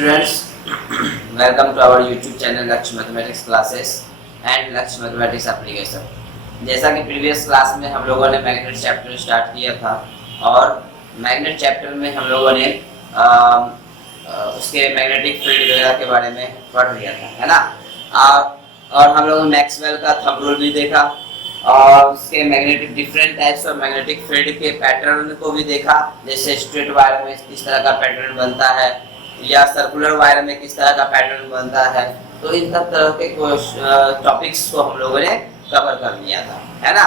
students, welcome to our YouTube channel लक्ष्य mathematics classes and लक्ष्य mathematics application. जैसा कि प्रीवियस क्लास में हम लोगों ने मैग्नेट चैप्टर स्टार्ट किया था और मैग्नेट चैप्टर में हम लोगों ने उसके मैग्नेटिक फील्ड वगैरह के बारे में पढ़ लिया था, है ना। और हम लोगों ने मैक्सवेल का थंब रूल भी देखा और उसके magnetic different types of magnetic field के पैटर्न को भी देखा, जैसे स्ट्रेट वायर में किस तरह का पैटर्न बनता है या सर्कुलर वायर में किस तरह का पैटर्न बनता है। तो इन सब तरह के टॉपिक्स को हम लोगों ने कवर कर लिया था, है ना।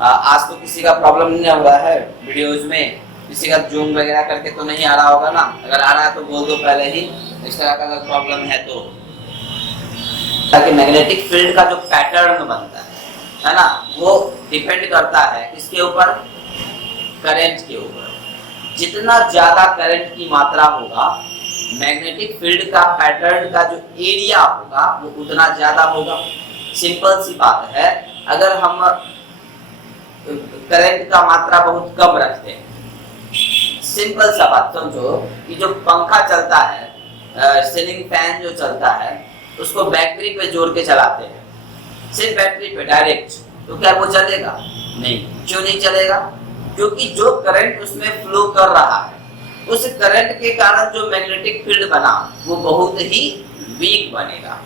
आज तो किसी का प्रॉब्लम नहीं हो रहा है वीडियोज में, किसी का जूम वगैरह करके तो नहीं आ रहा होगा ना। अगर आ रहा है तो बोल दो पहले ही, इस तरह का अगर प्रॉब्लम है तो। ताकि मैग्नेटिक फील्ड का जो पैटर्न बनता है ना, वो डिपेंड करता है किसके ऊपर, करंट के ऊपर। जितना ज्यादा करंट की मात्रा होगा, मैग्नेटिक फील्ड का पैटर्न का जो एरिया होगा वो उतना ज्यादा होगा। सिंपल सी बात है, अगर हम करंट का मात्रा बहुत कम रखते हैं, सिंपल सा बात समझो कि जो पंखा चलता है, सीलिंग फैन जो चलता है, उसको बैटरी पे जोड़ के चलाते हैं, सिर्फ बैटरी पे डायरेक्ट, तो क्या वो चलेगा? नहीं। क्यों नहीं चलेगा? क्योंकि जो करंट उसमें फ्लो कर रहा है, उस करंट के कारण जो मैग्नेटिक फील्ड बना वो बहुत ही वीक बनेगा,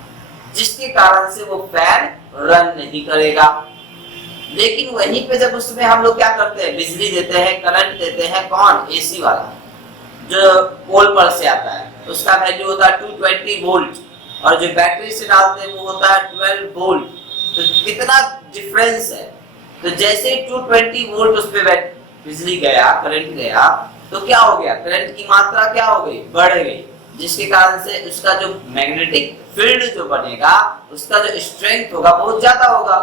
जिसके कारण से वो फैन रन नहीं करेगा। लेकिन वहीं पे जब उसमें हम लोग क्या करते हैं, बिजली देते हैं, करंट देते हैं, कौन? एसी वाला जो पोल पर से आता है, उसका वैल्यू होता है 220 वोल्ट, और जो बैटरी से डालते हैं वो होता है 12 वोल्ट। तो कितना डिफरेंस है। तो जैसे ही 220 वोल्ट उस पे बिजली गया, करंट गया, तो क्या हो गया? करंट की मात्रा क्या हो गई? बढ़ गई, जिसके कारण से उसका जो मैग्नेटिक फील्ड जो बनेगा, उसका जो स्ट्रेंथ होगा बहुत ज्यादा होगा,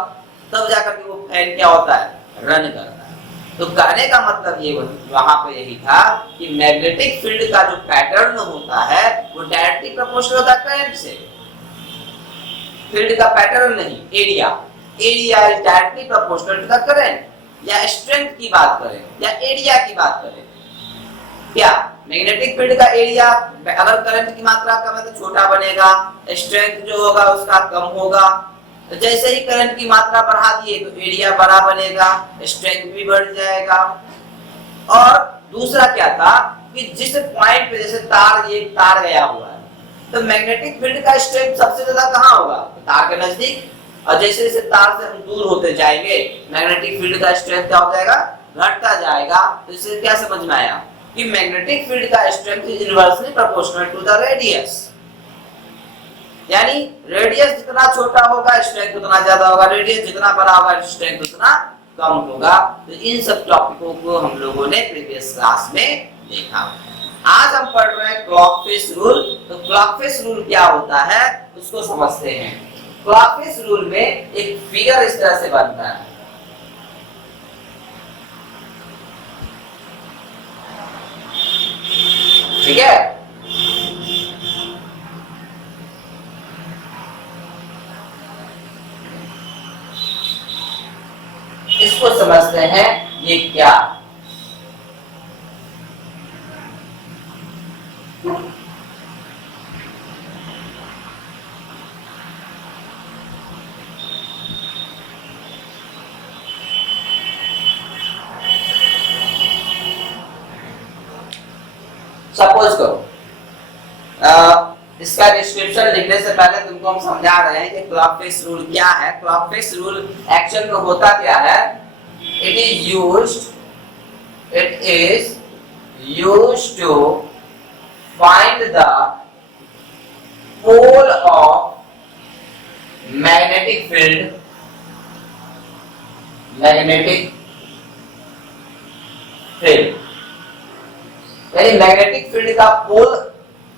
तब जाकर के वो फैन क्या होता है? रन करता है। तो कहने का मतलब ये वहां पे यही था कि मैग्नेटिक फील्ड का जो पैटर्न होता है वो डायरेक्टली प्रोपोर्शनल होता है करंट से। फील्ड का पैटर्न नहीं, area is directly proportional to the current. या स्ट्रेंथ की बात करें या एरिया की बात करें, क्या मैग्नेटिक फील्ड का एरिया अगर करंट की मात्रा कम है तो छोटा बनेगा, स्ट्रेंथ जो होगा उसका कम होगा। तो जैसे ही करंट की मात्रा बढ़ा दिए तो एरिया बड़ा बनेगा, स्ट्रेंथ भी बढ़ जाएगा। और दूसरा क्या था कि जिस पॉइंट पे जैसे ये तार गया हुआ है, तो मैग्नेटिक फील्ड का स्ट्रेंथ सबसे ज्यादा कहाँ होगा? तार के नजदीक। और जैसे जैसे तार से हम दूर होते जाएंगे, मैग्नेटिक फील्ड का स्ट्रेंथ क्या हो जाएगा? घटता जाएगा। तो इससे क्या समझ में आया कि मैग्नेटिक फील्ड का strength is inversely proportional to the radius. यानी रेडियस जितना छोटा होगा स्ट्रेंथ उतना ज्यादा होगा, रेडियस जितना बड़ा होगा स्ट्रेंथ उतना कम होगा। तो इन सब टॉपिकों को हम लोगों ने प्रीवियस क्लास में देखा। आज हम पढ़ रहे हैं क्लॉकफिश रूल। तो क्लॉकफिश रूल क्या होता है उसको समझते हैं। क्लॉकफिश रूल में एक फिगर इस तरह से बनता है, ठीक है। इसको समझते हैं ये क्या। सपोज करो इसका डिस्क्रिप्शन लिखने से पहले तुमको हम समझा रहे हैं कि क्लॉकफिश रूल क्या है। क्लॉकफिश रूल एक्चुअल में होता क्या है? It is used to find the pole of magnetic field, यानी मैग्नेटिक फील्ड का पोल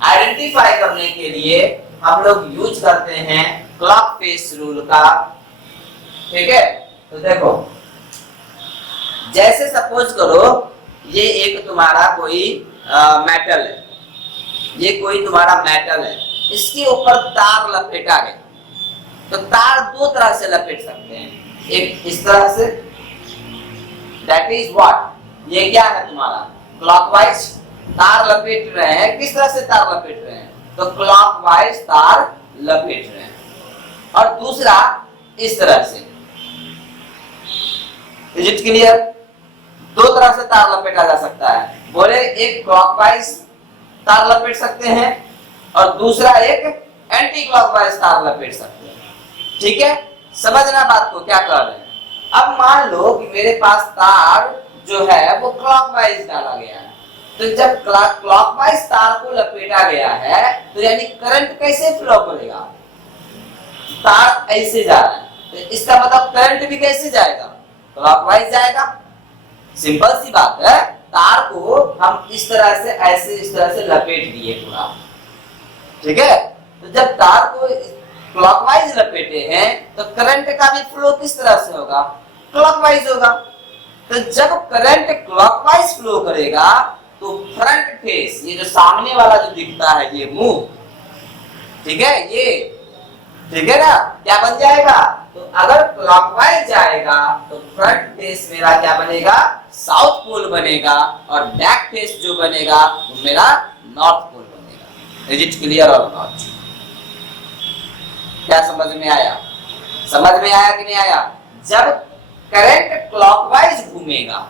आइडेंटिफाई करने के लिए हम लोग यूज करते हैं क्लॉकफिश रूल का, ठीक है। तो देखो, जैसे सपोज करो ये एक तुम्हारा कोई मेटल है, ये कोई तुम्हारा मेटल है, इसके ऊपर तार लपेटा है। तो तार दो तरह से लपेट सकते हैं, एक इस तरह से, दैट इज व्हाट, ये क्या है तुम्हारा क्लॉकवाइज तार लपेट रहे हैं। किस तरह से तार लपेट रहे हैं? तो क्लॉकवाइज तार लपेट रहे हैं। और दूसरा इस तरह से। Is it clear? दो तरह से तार लपेटा जा सकता है। बोले एक क्लॉकवाइज तार लपेट सकते हैं और दूसरा एक एंटी क्लॉकवाइज तार लपेट सकते हैं। ठीक है, समझना बात को क्या कर रहे हैं। अब मान लो कि मेरे पास तार जो है वो क्लॉकवाइज डाला गया है, तो जब क्लॉकवाइज तार को लपेटा गया है तो यानी करंट कैसे फ्लो करेगा? तार ऐसे जा रहा है, तो इसका मतलब करंट भी कैसे जाएगा? क्लॉकवाइज जाएगा। सिंपल सी बात है। तार को हम इस तरह से ऐसे इस तरह से लपेट दिए पूरा। ठीक है, तो जब तार को क्लॉकवाइज लपेटे हैं तो करंट का भी फ्लो किस तरह से होगा? क्लॉकवाइज होगा। तो जब करंट क्लॉकवाइज फ्लो करेगा तो फ्रंट फेस, ये जो सामने वाला जो दिखता है ये मुंह, ठीक है, ये ठीक है ना, क्या बन जाएगा? तो अगर क्लॉकवाइज जाएगा तो फ्रंट फेस मेरा क्या बनेगा? साउथ पोल बनेगा, और बैक फेस जो बनेगा वो मेरा नॉर्थ पोल बनेगा। इज इट क्लियर और नॉट? क्या समझ में आया? समझ में आया कि नहीं आया? जब करंट क्लॉकवाइज घूमेगा,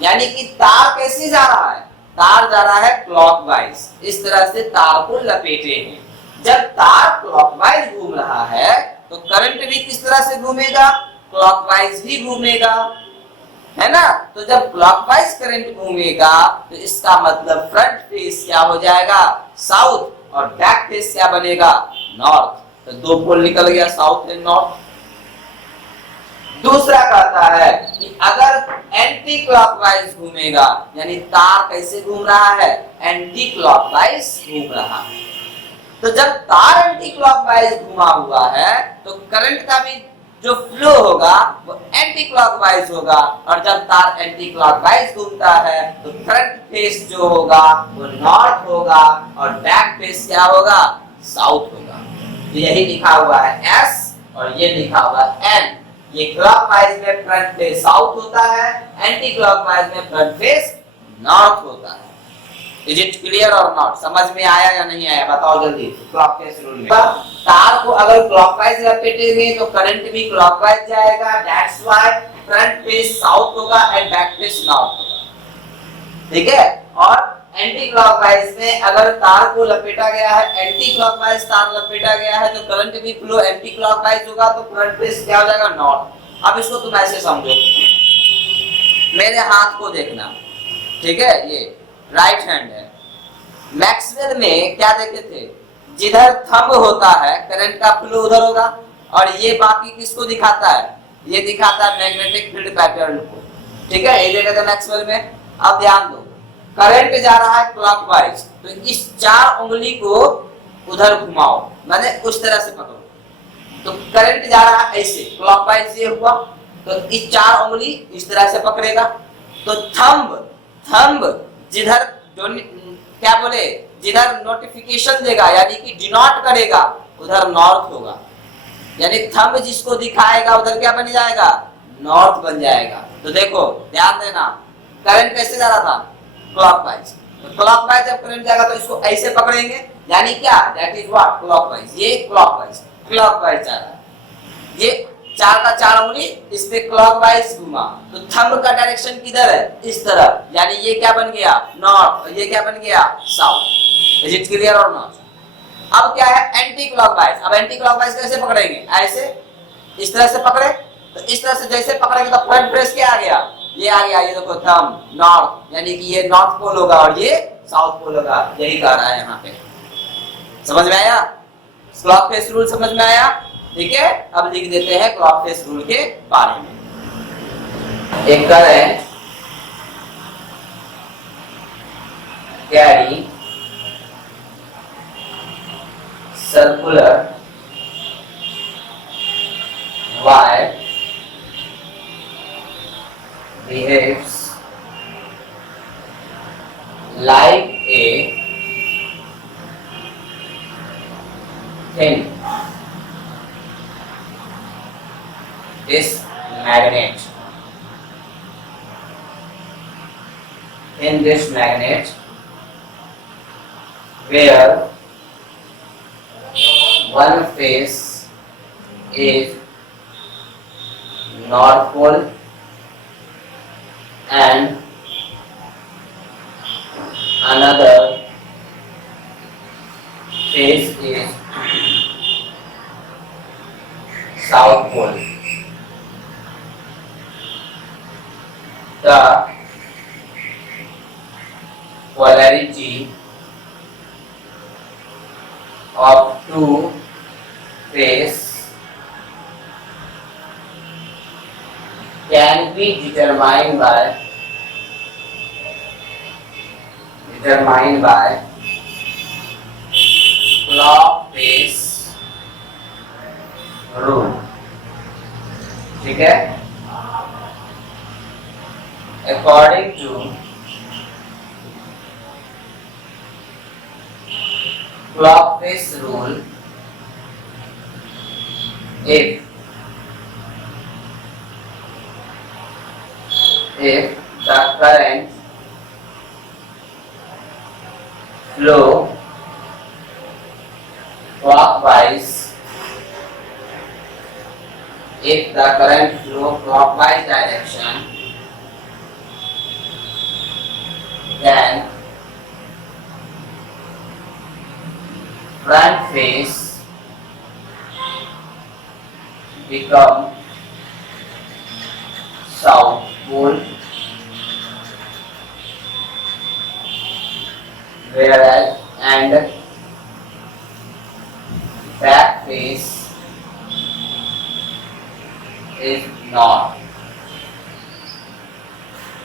यानी कि तार कैसे जा रहा है? तार जा रहा है क्लॉकवाइज, इस तरह से तार को लपेटे हैं। जब तार क्लॉकवाइज घूम रहा है तो करंट भी किस तरह से घूमेगा? क्लॉकवाइज भी घूमेगा, है ना। तो जब क्लॉकवाइज करंट घूमेगा तो इसका मतलब फ्रंट फेस क्या हो जाएगा? साउथ, और बैक फेस क्या बनेगा? नॉर्थ। तो दो पोल निकल गया, साउथ एंड नॉर्थ। दूसरा कहता है कि अगर एंटी क्लॉकवाइज घूमेगा, यानी तार कैसे घूम रहा है? एंटी क्लॉकवाइज घूम रहा है। तो जब तार एंटी क्लॉकवाइज घुमा हुआ है तो करंट का भी जो फ्लो होगा वो एंटी क्लॉकवाइज होगा, और जब तार एंटी क्लॉकवाइज घूमता है तो फ्रंट फेस जो होगा वो नॉर्थ होगा, और बैक फेस क्या होगा? साउथ होगा। तो यही लिखा हुआ है S और ये लिखा हुआ है N। ये क्लॉकवाइज में फ्रंट फेस साउथ होता है, एंटी क्लॉकवाइज में फ्रंट फेस नॉर्थ होता है। इज इट क्लियर और नॉट? समझ में आया या नहीं आया? बताओ जल्दी। क्लॉकवाइज रूल में तार को अगर क्लॉकवाइज लपेटेंगे तो करंट भी क्लॉकवाइज जाएगा, that's why front face south होगा एंड बैक फेस नॉर्थ होगा। ठीक है, और एंटी क्लॉकवाइज में अगर तार को लपेटा गया है, एंटी क्लॉकवाइज तार लपेटा गया है तो करंट भी फ्लो एंटी क्लॉकवाइज होगा, तो फ्रंट फेस क्या हो जाएगा? नॉर्थ। अब इसको तुम ऐसे समझो, मेरे हाथ को देखना, ठीक है, ये राइट हैंड है। मैक्सवेल में क्या देखे थे? जिधर थंब होता है करंट का फ्लो उधर होगा, और ये बाकी किसको दिखाता है? ये दिखाता है मैग्नेटिक फील्ड पैटर्न को। ठीक है, ये देखे थे मैक्सवेल में। अब ध्यान दो, करंट जा रहा है क्लॉकवाइज, तो इस चार उंगली को उधर घुमाओ, माने उस तरह से पकड़ो। तो करंट जा रहा है ऐसे, क्लॉकवाइज ये हुआ, तो इस चार उंगली इस तरह से पकड़ेगा। तो थंब जिधर जो क्या बोले, जिधर नोटिफिकेशन देगा यानी कि डिनोट करेगा उधर नॉर्थ होगा, यानी थंब जिसको दिखाएगा उधर क्या बन जाएगा? नॉर्थ बन जाएगा। तो देखो ध्यान देना, करंट कैसे जा रहा था? क्लॉकवाइज। तो क्लॉकवाइज जब करंट जाएगा तो इसको ऐसे पकड़ेंगे, यानी क्या? That is what? क्लॉकवाइज। ये क्लॉकवाइज जा रहा है, ये चार का चार उंगली इस पे क्लॉकवाइज घुमा, तो थंब का डायरेक्शन किधर है? इस तरफ, यानी ये क्या बन गया? नॉर्थ, और ये क्या बन गया? साउथ। इज इट क्लियर और नॉट? अब क्या है? Anti clockwise. अब एंटी क्लॉकवाइज कैसे पकड़ेंगे? ऐसे इस तरह से पकड़े, तो इस तरह से जैसे पकड़ेंगे तो फ्रंट फेस क्या आ गया? ये आ गया, ये देखो थंब नॉर्थ, यानी कि ये नॉर्थ पोल होगा और ये साउथ पोल होगा। यही कह रहा है यहाँ पे। समझ में आया? क्लॉक फेस रूल समझ में आया? ठीक है, अब लिख देते हैं क्लॉक फेस रूल के बारे में। एक current carry circular wire behaves like a thin disk magnet. Thin disk magnet where one face is North Pole and another face is South Pole. The polarity of two faces can be determined by clock face rule. ठीक है? According to clock face rule, if the current flow clockwise direction, then front face become South Pole, whereas and back face is North.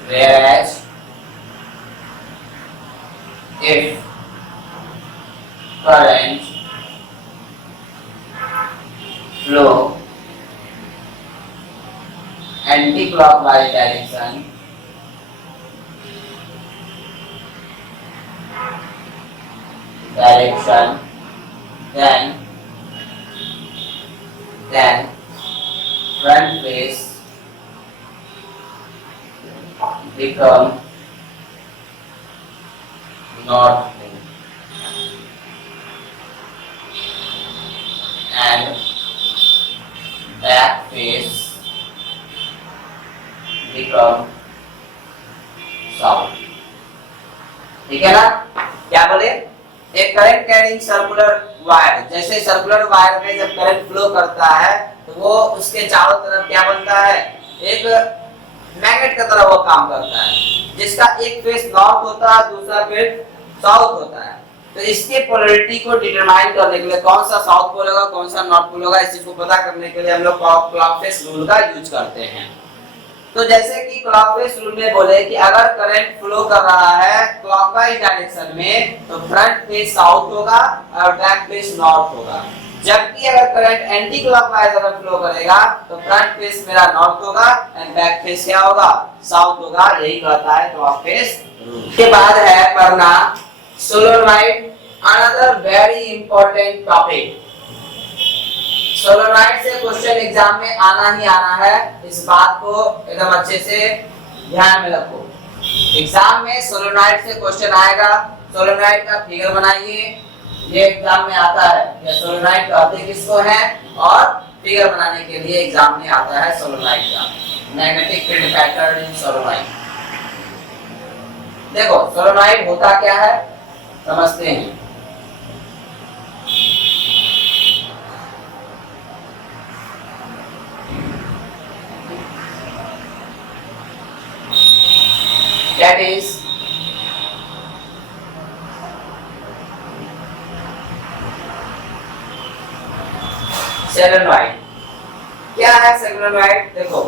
Whereas if current flow anti-clockwise direction, then front face become North Pole and back face become South. ठीक है ना? क्या बोले? एक current carrying circular wire, जैसे circular wire में जब current flow करता है तो वो उसके चारों तरफ क्या बनता है? एक मैग्नेट की तरह वो काम करता है, जिसका एक फेस नॉर्थ होता है, दूसरा फेस साउथ होता है। तो इसके पोलैरिटी को डिटरमाइन करने के लिए कौन सा साउथ पोल होगा, कौन सा नॉर्थ पोल होगा, इस चीज को पता करने के लिए हम लोग क्लॉक फेस रूल का यूज करते हैं। तो जैसे कि क्लॉकवाइज रूल में बोले कि अगर करंट फ्लो कर रहा है क्लॉकवाइज डायरेक्शन में तो फ्रंट फेस साउथ होगा और बैक फेस नॉर्थ होगा, जबकि अगर करंट एंटी क्लॉकवाइज अगर फ्लो करेगा तो फ्रंट फेस मेरा नॉर्थ होगा एंड बैक फेस क्या होगा? साउथ होगा। यही कहता है क्लॉक फेस रूल। के बाद है पढ़ना solenoid, another very important topic. Solenoid से क्वेश्चन एग्जाम में आना ही आना है, इस बात को एकदम अच्छे से ध्यान में रखो। एग्जाम में सोलेनॉइड से क्वेश्चन आएगा, सोलेनॉइड का फिगर बनाइए, ये एग्जाम में आता है। ये सोलेनॉइड कहते किसको है और फिगर बनाने के लिए एग्जाम में आता है सोलेनॉइड का magnetic field pattern in solenoid. देखो सोलेनॉइड होता क्या है समझते हैं। That is solenoid. क्या है सोलेनॉइड? देखो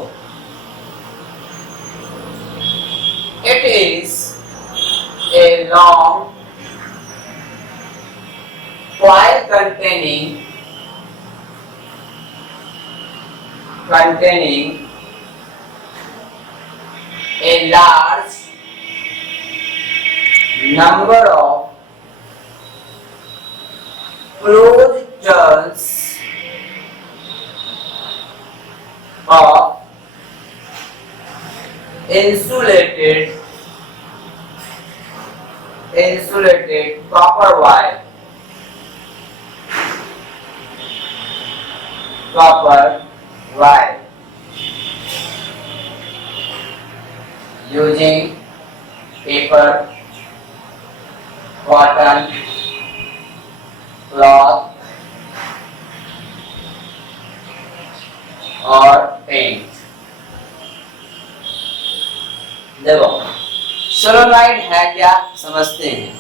it is a long coil containing a large number of closed turns of insulated copper wire copper wire using paper, cotton, cloth और पेंट। देखो सोलोनॉइड है क्या समझते हैं।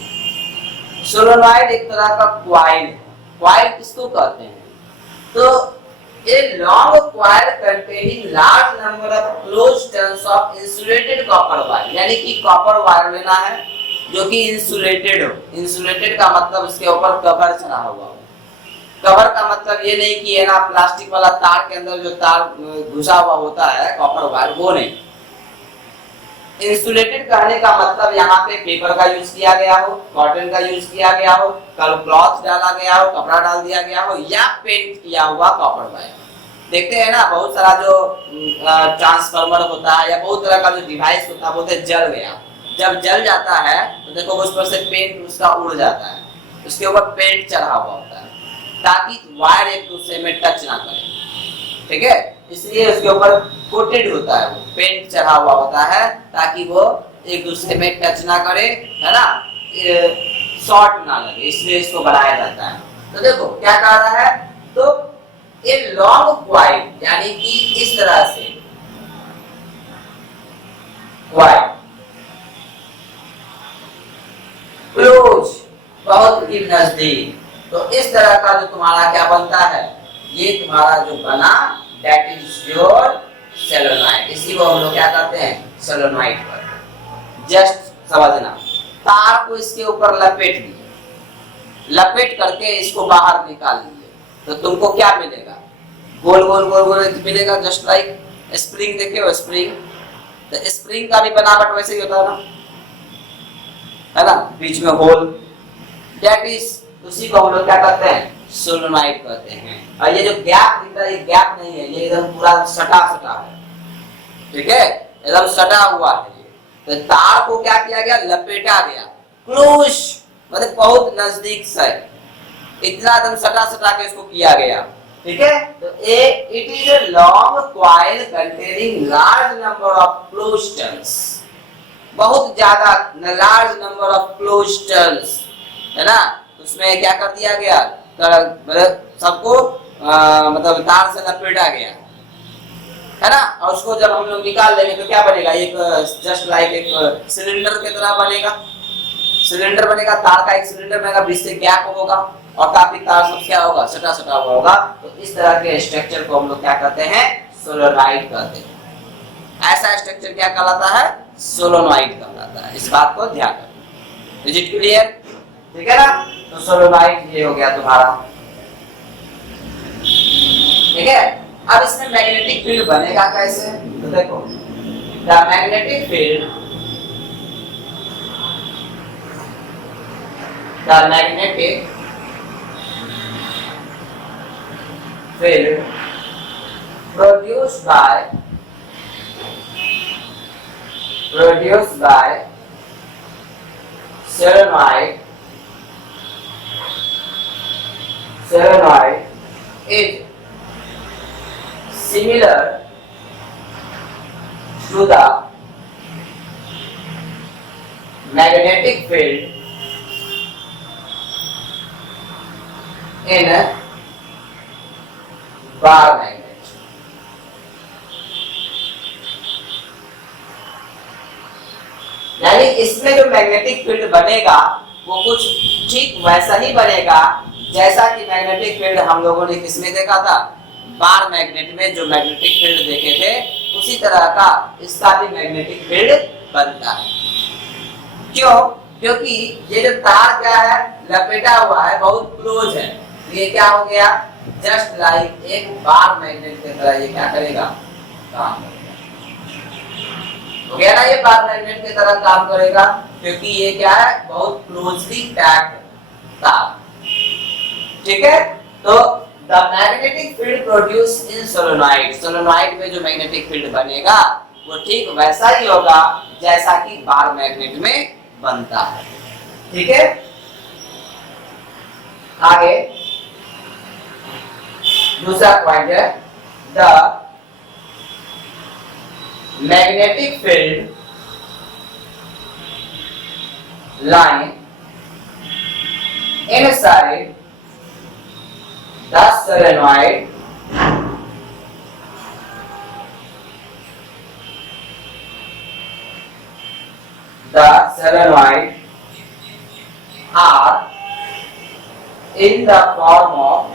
सोलोनॉइड एक तरह का क्वाइल है। क्वाइल किसको कहते हैं? तो a long coil containing large number of closed turns of insulated copper wire, यानी कि कॉपर वायर लेना है जो कि इंसुलेटेड हो। इंसुलेटेड का मतलब उसके ऊपर कवर चढ़ा हुआ हो। कवर का मतलब ये नहीं कि है ना प्लास्टिक वाला तार के अंदर जो तार घुसा हुआ होता है कॉपर वायर, वो नहीं। इंसुलेटेड कहने का मतलब यहाँ पे पेपर का यूज किया गया हो, कॉटन का यूज किया गया हो, क्लॉथ डाला गया हो, कपड़ा डाल दिया गया हो, या पेंट किया हुआ कॉपर वायर। देखते हैं ना बहुत सारा जो ट्रांसफार्मर होता है या बहुत तरह का जो डिवाइस होता है बोलते जल गया। जब जल जाता है तो देखो उस पर से पेंट उसका उड़ जाता है, उसके ऊपर पेंट चढ़ा हुआ होता है ताकि वायर एक दूसरे में टच ना करे। ठीक है, इसलिए उसके ऊपर कोटेड होता है, वो पेंट चढ़ा हुआ होता है ताकि वो एक दूसरे में टच ना करे, है ना, शॉर्ट ना लगे, इसलिए इसको बनाया जाता है। तो देखो क्या कह रहा है, तो ए लॉन्ग क्वाइल यानी कि इस तरह से क्वाइल क्लोज बहुत ही नजदीक, तो इस तरह का जो तुम्हारा क्या बनता है, ये तुम्हारा जो बना दैट इज योर सोलोनॉइड। इसी को हम लोग क्या कहते हैं, सोलोनॉइड कहते हैं। जस्ट समझना, तार को इसके ऊपर लपेट लिए, लपेट करके इसको बाहर निकाल लिए, तो तुमको क्या मिलेगा, गोल गोल गोल गोल मिलेगा, जस्ट लाइक स्प्रिंग। देखे हो स्प्रिंग, तो स्प्रिंग का भी बनावट वैसे ही होता है ना, बीच में होल, दैट इज, उसी को हम लोग क्या कहते हैं, सोलोनॉइड कहते हैं। और ये जो गैप दिख रहा है, ये गैप नहीं है, ये एकदम पूरा सटा सटा है। ठीक है, एकदम सटा हुआ है ये। तो तार को क्या किया गया, लपेटा गया, क्लोज मतलब बहुत नजदीक से, इतना एकदम सटा सटा के इसको किया गया। ठीक है, तो it is a long coil containing large number of close turns, बहुत ज्यादा large number of close turns, है ना। उसमें क्या कर दिया गया, मतलब सबको मतलब तार से लपेटा गया, है ना। और उसको जब हम लोग निकाल लेंगे तो क्या बनेगा, एक जस्ट लाइक एक सिलेंडर की तरह बनेगा। सिलेंडर बनेगा, तार का एक सिलेंडर बनेगा, बीच से गैप होगा और काफी तार सब क्या होगा, सटा सटा हुआ होगा। तो इस तरह के स्ट्रक्चर को हम लोग क्या कहते हैं, सोलोनॉइड कहते हैं। ऐसा स्ट्रक्चर क्या कहलाता है, सोलोनॉइड कहलाता है। इस बात को ध्यान रखना। Is it clear? ठीक है ना। तो सोलोनॉइड ये हो गया तुम्हारा। ठीक है, अब इसमें मैग्नेटिक फील्ड बनेगा कैसे, तो देखो the magnetic field, the magnetic field produced by solenoid is similar to the magnetic field in a bar magnet। यानी इसमें जो मैग्नेटिक फील्ड बनेगा वो कुछ ठीक वैसा ही बनेगा जैसा कि मैग्नेटिक फील्ड हम लोगों ने किसमें देखा था, बार मैग्नेट में जो मैग्नेटिक फील्ड देखे थे, उसी तरह का इसका भी मैग्नेटिक फील्ड बनता है। क्यों? क्योंकि ये जो तार क्या है, लपेटा हुआ है, बहुत क्लोज है, ये क्या हो गया, जस्ट लाइक एक बार मैग्नेट की तरह ये क्या करेगा, काम करेगा। हो गया ना, ये बार मैग्नेट की तरह काम करेगा क्योंकि ये क्या है, बहुत क्लोजली पैक्ड तार। ठीक है, तो the magnetic field produce in solenoid, solenoid में जो मैग्नेटिक फील्ड बनेगा वो ठीक वैसा ही होगा जैसा कि बार मैग्नेट में बनता है। ठीक है, आगे दूसरा पॉइंट है the magnetic field line inside the solenoid are in the form of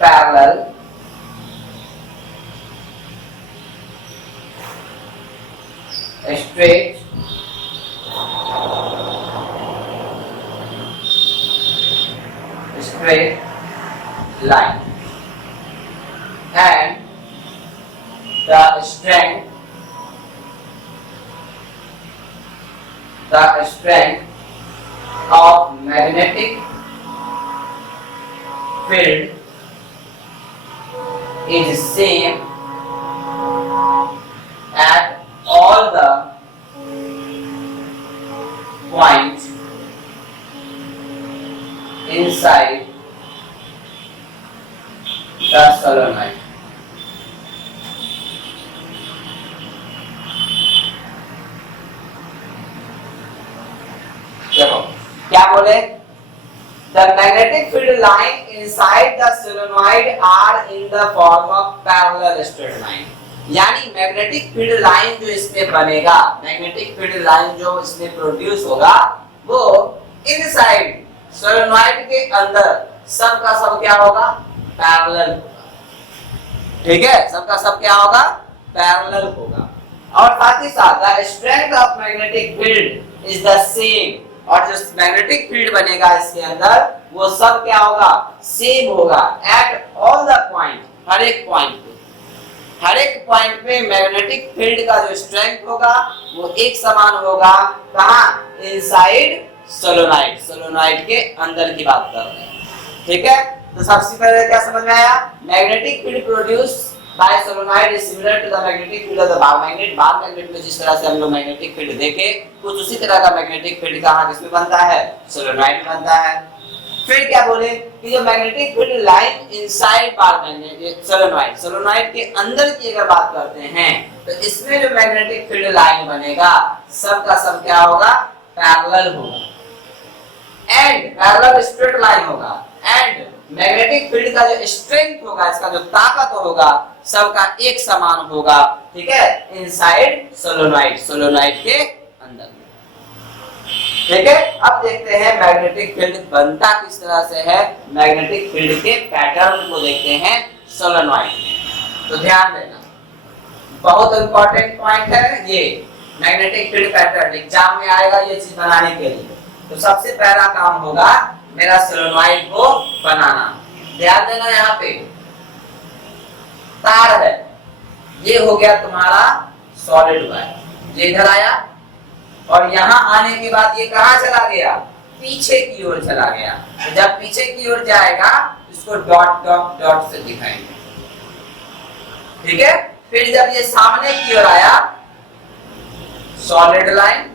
parallel straight line, and the strength of magnetic field is same at all the points inside the solenoid. देखो क्या बोले, the magnetic field line inside the solenoid are in the form of parallel straight line. यानी magnetic field line जो इसमें बनेगा, magnetic field line जो इसमें produce होगा वो इनसाइड सोलेनॉइड के अंदर सब का सब क्या होगा, पैरेलल होगा। ठीक है, सबका सब क्या होगा, पैरेलल होगा। और साथ ही साथ the strength of magnetic field is the same, और जो मैग्नेटिक फील्ड बनेगा इसके अंदर वो सब क्या होगा, सेम होगा एट ऑल द पॉइंट, हर एक पॉइंट पे, हर एक पॉइंट पे मैग्नेटिक फील्ड का जो स्ट्रेंथ होगा वो एक समान होगा। कहां, इनसाइड सोलेनॉइड, सोलेनॉइड के अंदर की बात कर रहे हैं। ठीक है, तो सबसे पहले क्या समझ में आया, magnetic field produce by solenoid is similar to the magnetic field of the bar magnet. Bar magnet में जिस तरह से हम लोग मैग्नेटिक फील्ड देखे, कुछ उसी तरह का मैग्नेटिक फील्ड कहां किसमें बनता है, सोलेनॉइड में बनता है। फिर क्या बोले कि जो magnetic field line inside bar magnet solenoid, solenoid के अंदर की अगर बात करते हैं तो इसमें जो मैग्नेटिक फील्ड लाइन बनेगा सब का सब क्या होगा, पैरेलल होगा एंड पैरेलल स्ट्रेट लाइन होगा, एंड मैग्नेटिक फील्ड का जो स्ट्रेंथ होगा, इसका जो ताकत होगा सबका एक समान होगा। ठीक है, इनसाइड सोलेनॉइड, सोलेनॉइड के अंदर। ठीक है, अब देखते हैं मैग्नेटिक फील्ड बनता किस तरह से है, मैग्नेटिक फील्ड के पैटर्न को देखते हैं सोलेनॉइड में। तो ध्यान देना, बहुत इंपॉर्टेंट पॉइंट है ये, मैग्नेटिक फील्ड पैटर्न एग्जाम में आएगा ये चीज बनाने के लिए। तो सबसे पहला काम होगा मेरा सोलेनॉइड को बनाना। ध्यान देना, यहाँ पे तार है, ये हो गया तुम्हारा सॉलिड वायर, ये इधर आया और यहाँ आने के बाद ये कहाँ चला गया, पीछे की ओर चला गया। तो जब पीछे की ओर जाएगा इसको डॉट डॉट डॉट से दिखाएंगे। ठीक है, फिर जब ये सामने की ओर आया, सॉलिड लाइन,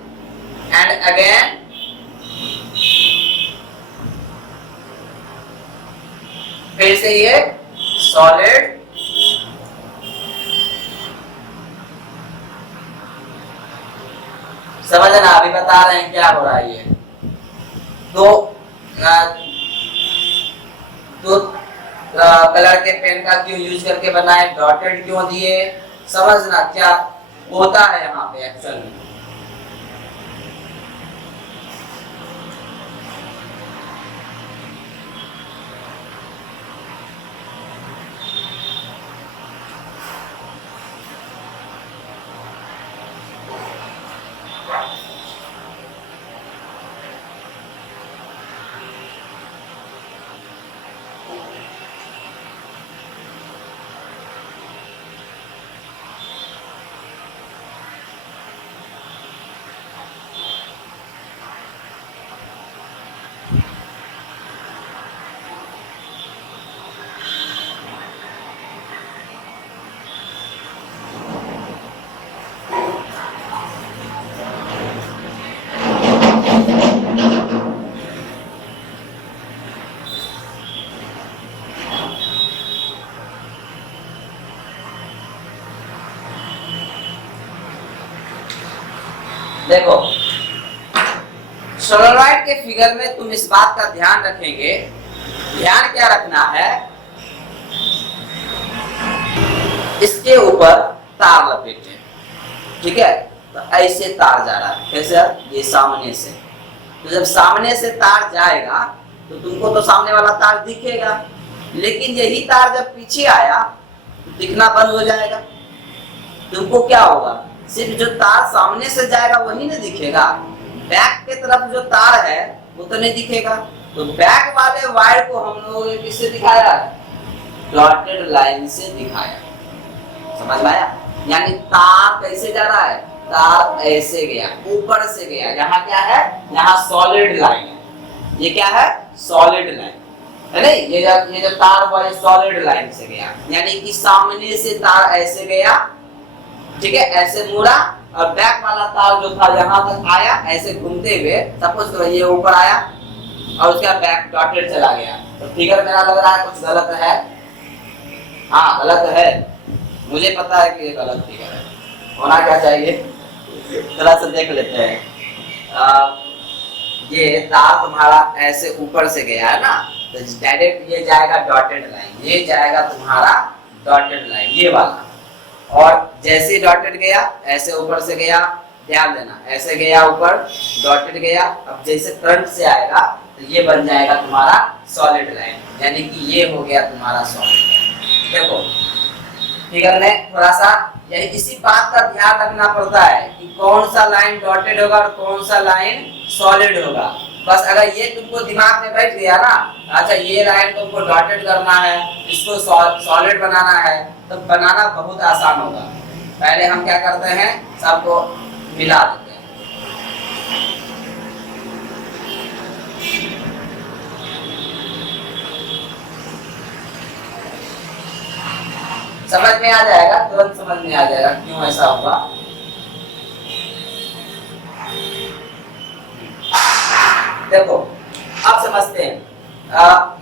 एंड अगेन फिर से ये सॉलिड, समझना, अभी बता रहे हैं क्या हो रहा है। ये दो कलर के पेन का क्यों यूज करके बनाए, डॉटेड क्यों दिए, समझना क्या होता है यहाँ पे एक्चुअल में। देखो सोलेनॉइड के फिगर में तुम इस बात का ध्यान रखेंगे, ध्यान क्या रखना है, इसके ऊपर तार लपेटे, ठीक है। तो ऐसे तार जा रहा है, कैसे, ये सामने से। तो जब सामने से तार जाएगा तो तुमको तो सामने वाला तार दिखेगा, लेकिन यही तार जब पीछे आया तो दिखना बंद हो जाएगा। तुमको क्या होगा, सिर्फ जो तार सामने से जाएगा वही नहीं दिखेगा, बैक के तरफ जो तार है वो तो नहीं दिखेगा। तो बैक वाले वायर को हम लोगों ने किससे दिखाया, डॉटेड लाइन से दिखाया, समझ में आया। यानी तार कैसे जा रहा है, तार ऐसे गया, ऊपर से गया, यहाँ क्या है, यहाँ सॉलिड लाइन है, ये क्या है, सॉलिड लाइन है नहीं, ये जो तार हुआ ये सॉलिड लाइन से गया, यानी कि सामने से तार ऐसे गया, ठीक है, ऐसे मुड़ा, और बैक वाला तार जो था यहाँ तक आया ऐसे घूमते हुए, सपोज करो ये ऊपर आया और उसका बैक डॉटेड चला गया। तो फिगर मेरा लग रहा है कुछ गलत है, हाँ गलत है, मुझे पता है कि ये गलत फिगर है, होना क्या चाहिए, थोड़ा सा देख लेते हैं। ये तार तुम्हारा ऐसे ऊपर से गया है ना, तो डायरेक्ट ये जाएगा डॉटेड लाइन, ये जाएगा तुम्हारा डॉटेड लाइन, ये वाला, और जैसे डॉटेड गया ऐसे ऊपर से गया, ध्यान देना, ऐसे गया ऊपर, डॉटेड गया, अब जैसे फ्रंट से आएगा तो ये बन जाएगा तुम्हारा सॉलिड लाइन, यानी कि ये हो गया तुम्हारा सॉलिड लाइन। देखो फिगर में थोड़ा सा यही इसी बात का ध्यान रखना पड़ता है कि कौन सा लाइन डॉटेड होगा और कौन सा लाइन सॉलिड होगा। बस अगर ये तुमको दिमाग में बैठ गया ना, अच्छा ये लाइन तुमको डॉटेड करना है, इसको सॉलिड बनाना है, तो बनाना बहुत आसान होगा। पहले हम क्या करते हैं, सबको मिला देते हैं, समझ में आ जाएगा, तुरंत समझ में आ जाएगा क्यों ऐसा होगा। देखो अब समझते हैं,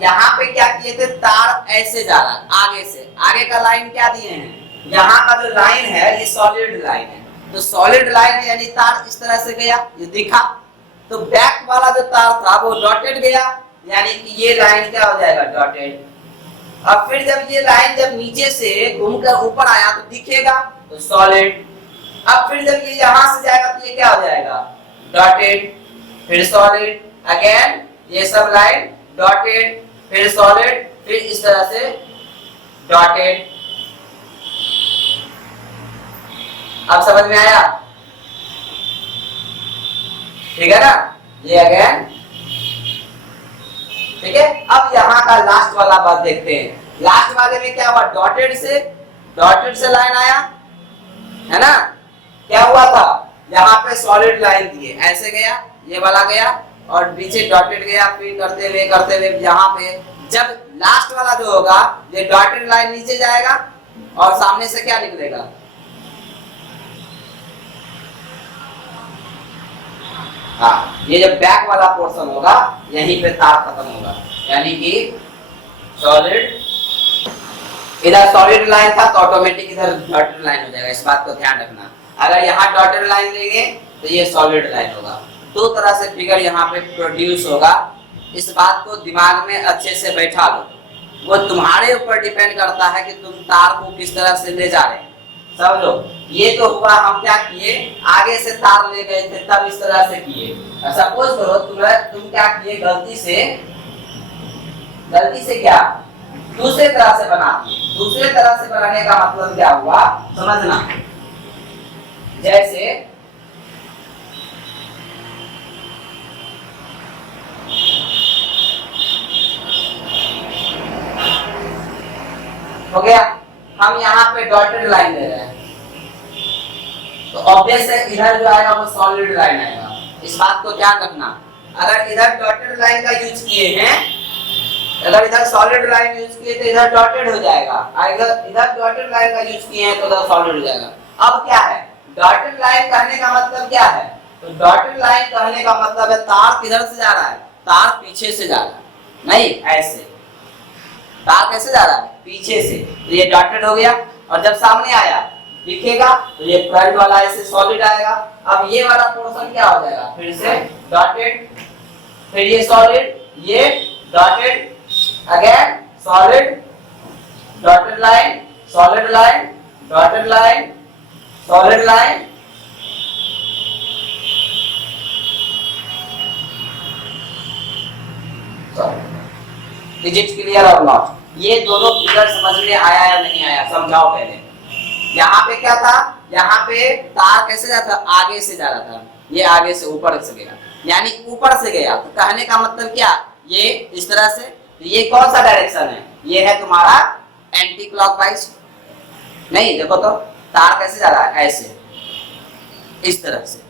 यहाँ पे क्या किए थे, तार ऐसे जा रहा है आगे से, आगे का लाइन क्या दिए हैं, यहाँ का जो लाइन है ये सॉलिड लाइन है, तो सॉलिड लाइन है यानी तार इस तरह से गया, ये दिखा, तो बैक वाला जो तार था वो डॉटेड गया, यानी कि ये लाइन क्या हो जाएगा, डॉटेड। अब फिर जब ये लाइन जब नीचे से घूमकर ऊपर आया तो दिखेगा, तो सॉलिड। अब फिर जब ये यहाँ से जाएगा तो ये क्या हो जाएगा, डॉटेड, फिर सॉलिड, अगेन ये सब लाइन डॉटेड, फिर सॉलिड, फिर इस तरह से डॉटेड। अब समझ में आया, ठीक है ना, ये अगेन, ठीक है। अब यहाँ का लास्ट वाला बात देखते हैं, लास्ट वाले में क्या हुआ, डॉटेड से लाइन आया है ना, क्या हुआ था, यहाँ पे सॉलिड लाइन दिए, ऐसे गया, ये वाला गया और पीछे डॉटेड गया, फिर करते हुए यहाँ पे जब लास्ट वाला जो होगा ये डॉटेड लाइन नीचे जाएगा और सामने से क्या निकलेगा, हाँ ये जब बैक वाला पोर्शन होगा यहीं पे तार खत्म होगा, यानी कि सॉलिड, इधर सॉलिड लाइन था तो ऑटोमेटिक इधर डॉटेड लाइन हो जाएगा, इस बात को ध्यान रखना। अगर यहाँ डॉटेड लाइन लेंगे तो ये सॉलिड लाइन होगा, दो तरह से फिगर यहाँ पे प्रोड्यूस होगा, इस बात को दिमाग में अच्छे से बैठा लो। वो तुम्हारे ऊपर डिपेंड करता है कि तुम तार को किस तरह से ले जा रहे हैं, समझो। ये तो हुआ हम क्या किए, आगे से तार ले गए थे तब इस तरह से किए। सपोज करो तुम क्या किए, गलती से क्या दूसरे तरह से बना दिए। दूसरे तरह से बनाने का मतलब क्या हुआ समझना, जैसे हो गया, हम यहाँ पे डॉटेड लाइन ले रहे हैं तो ऑब्वियस है इधर जो आएगा वो सॉलिड लाइन आएगा, इस बात को ध्यान रखना। अगर इधर डॉटेड लाइन का यूज किए हैं, अगर इधर सॉलिड लाइन यूज किए तो इधर डॉटेड हो जाएगा, अगर इधर डॉटेड लाइन का यूज किए हैं तो इधर सॉलिड हो जाएगा। अब क्या है, डॉटेड लाइन कहने का मतलब क्या है, तो डॉटेड लाइन कहने का मतलब है तार किधर से जा रहा है, तार पीछे से जा रहा है, नहीं ऐसे, तार कैसे जा रहा है, पीछे से, तो ये डॉटेड हो गया। और जब सामने आया दिखेगा तो ये फ्रंट वाला ऐसे सॉलिड आएगा। अब ये वाला पोर्शन क्या हो जाएगा, फिर से डॉटेड, फिर ये सॉलिड, ये dotted, again solid, dotted line, solid line, dotted line, solid line, is it clear और नॉट? ये दोनों फिगर समझ में आया या नहीं आया, समझाओ पहले। यहाँ पे क्या था, यहाँ पे तार कैसे जाता, आगे से जा रहा था, ये आगे से ऊपर से गया, यानी ऊपर से गया। तो कहने का मतलब क्या, ये इस तरह से, ये कौन सा डायरेक्शन है, ये है तुम्हारा एंटी क्लॉकवाइज। नहीं देखो तो तार कैसे जा रहा है, ऐसे इस तरह से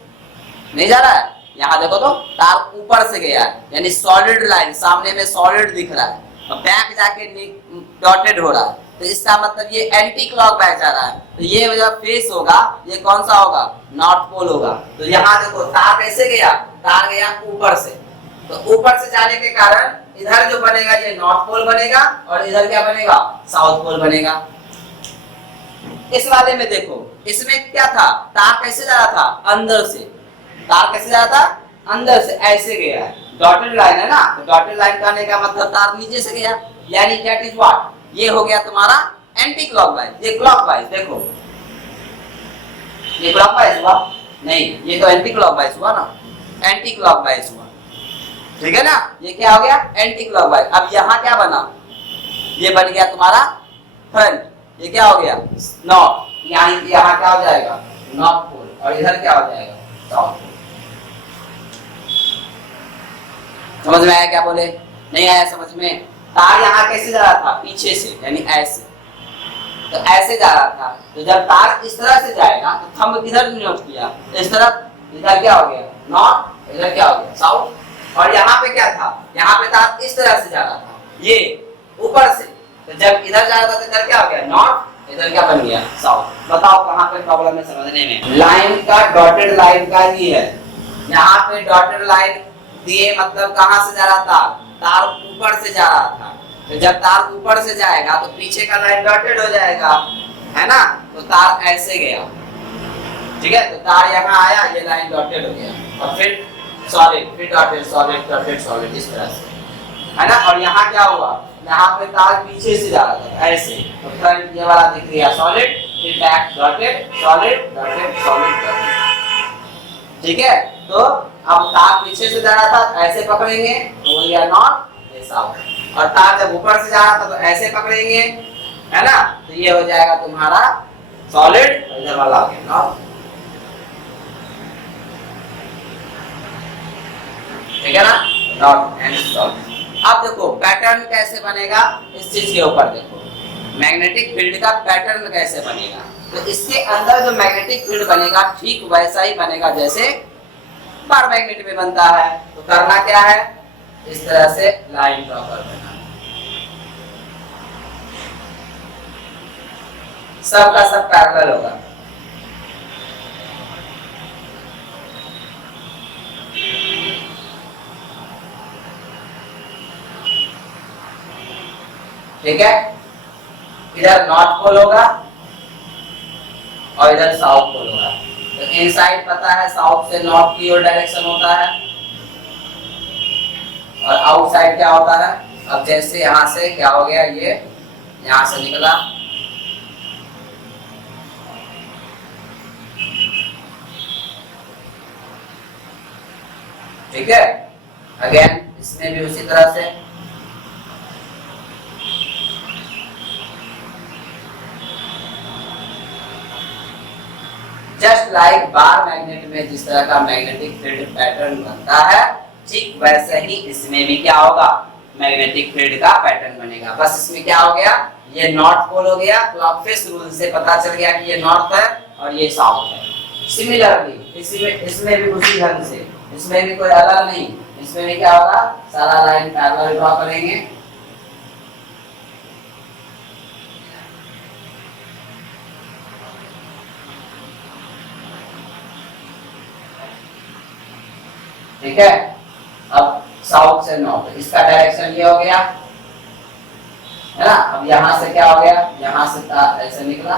नहीं जा रहा है। यहाँ देखो तो तार ऊपर से गया है, यानी सॉलिड लाइन, सामने में सॉलिड दिख रहा है और बैक जाके डॉटेड हो रहा है, तो इसका मतलब ये एंटी क्लॉकवाइज जा रहा है। तो ये जब फेस होगा, ये कौन सा होगा, नॉर्थ पोल होगा। तो यहाँ देखो तार कैसे गया, तार गया ऊपर से, तो ऊपर से जाने के कारण इधर जो बनेगा ये नॉर्थ पोल बनेगा और इधर क्या बनेगा, साउथ पोल बनेगा। इस वाले में देखो, इसमें क्या था, तार कैसे जा रहा था, अंदर से, तार कैसे जा रहा था, अंदर से ऐसे गया है, डॉटेड लाइन है ना, तो डॉटेड लाइन कहने का मतलब तार नीचे से गया, यानी दैट इज व्हाट, ये हो गया तुम्हारा एंटी क्लॉकवाइज। ये क्लॉकवाइज देखो, ये क्लॉकवाइज हुआ नहीं, ये तो एंटी क्लॉकवाइज हुआ ना, एंटी क्लॉकवाइज हुआ, ठीक है ना, ये क्या हो गया, एंटी क्लॉकवाइज। अब यहाँ क्या बना, ये बन गया तुम्हारा फ्रंट, ये क्या हो गया, नॉर्थ, यानी यहाँ क्या हो जाएगा, नॉर्थ पोल, और इधर क्या हो जाएगा, साउथ पोल। समझ में आया क्या बोले, नहीं आया समझ में? तार यहाँ कैसे जा रहा था, पीछे से, यानी ऐसे, तो ऐसे जा रहा था। तो जब तार इस तरह से जाएगा तो थंब किधर नोट किया, इस तरफ, इधर क्या हो गया, नॉर्थ, इधर क्या हो गया, साउथ। और यहाँ पे क्या था, यहाँ पे तार इस तरह से जा रहा था, ये ऊपर से, तो जब इधर जा रहा था तो इधर क्या हो गया, नॉर्थ, इधर क्या बन गया, साउथ। बताओ कहाँ पे प्रॉब्लम है समझने में? लाइन का, डॉटेड लाइन का ही है। यहाँ पे डॉटेड लाइन दिए, मतलब कहाँ से जा रहा था, तार ऊपर से जा रहा था। तो जब तार ऊपर से जाएगा तो पीछे का लाइन डॉटेड हो जाएगा, है ना, तो तार ऐसे गया, ठीक है, तो तार यहाँ आया, ये लाइन डॉटेड हो गया, और फिर सॉलिड, फिर डॉटेड, सॉलिड, डॉटेड, सॉलिड, इस तरह से, है ना। और यहाँ क्या हुआ, यहाँ पे तार पीछे से जा रहा था ऐसे, तो फ्रंट ये वाला दिख गया सॉलिड, फिर back dotted, solid, dotted, solid, dotted, ठीक है। तो अब तार पीछे से जा रहा था, ऐसे पकड़ेंगे तो हो गया नॉर्थ, ये साउथ। और तार जब ऊपर से जा रहा था तो ऐसे पकड़ेंगे, है ना, तो ये हो जाएगा तुम्हारा सॉलिड, इधर वाला हो गया नॉर्थ, ठीक है ना, नॉर्थ एंड साउथ। अब देखो पैटर्न कैसे बनेगा, इस चीज के ऊपर देखो, मैग्नेटिक फील्ड का पैटर्न कैसे बनेगा। तो इसके अंदर जो मैग्नेटिक फील्ड बनेगा ठीक वैसा ही बनेगा जैसे बार मैग्नेट में बनता है। तो करना क्या है, इस तरह से लाइन ड्रॉ कर देना, सब का सब पैरेलल होगा। ठीक है, इधर नॉर्थ पोल होगा और इधर साउथ पोल होगा। तो इनसाइड पता है साउथ से नॉर्थ की ओर डायरेक्शन होता है, और आउटसाइड क्या होता है। अब जैसे यहां से क्या हो गया, ये यहां से निकला, ठीक है, अगेन इसमें भी उसी तरह से। जस्ट लाइक बार मैग्नेट में जिस तरह का मैग्नेटिक फील्ड पैटर्न बनता है, ठीक वैसे ही इसमें भी क्या होगा, मैग्नेटिक फील्ड का पैटर्न बनेगा। बस इसमें क्या हो गया, ये नॉर्थ पोल हो गया, क्लॉकवाइज रूल से पता चल गया कि ये नॉर्थ है और ये साउथ है। सिमिलरली इसमें भी उसी ढंग से, इसमें भी कोई अलग नहीं, इसमें भी क्या होगा, सारा लाइन पैरेलल ड्रॉ करेंगे। ठीक है, अब साउथ से नॉर्थ, इसका डायरेक्शन ये हो गया, है ना। अब यहां से क्या हो गया, यहां से तार ऐसे निकला,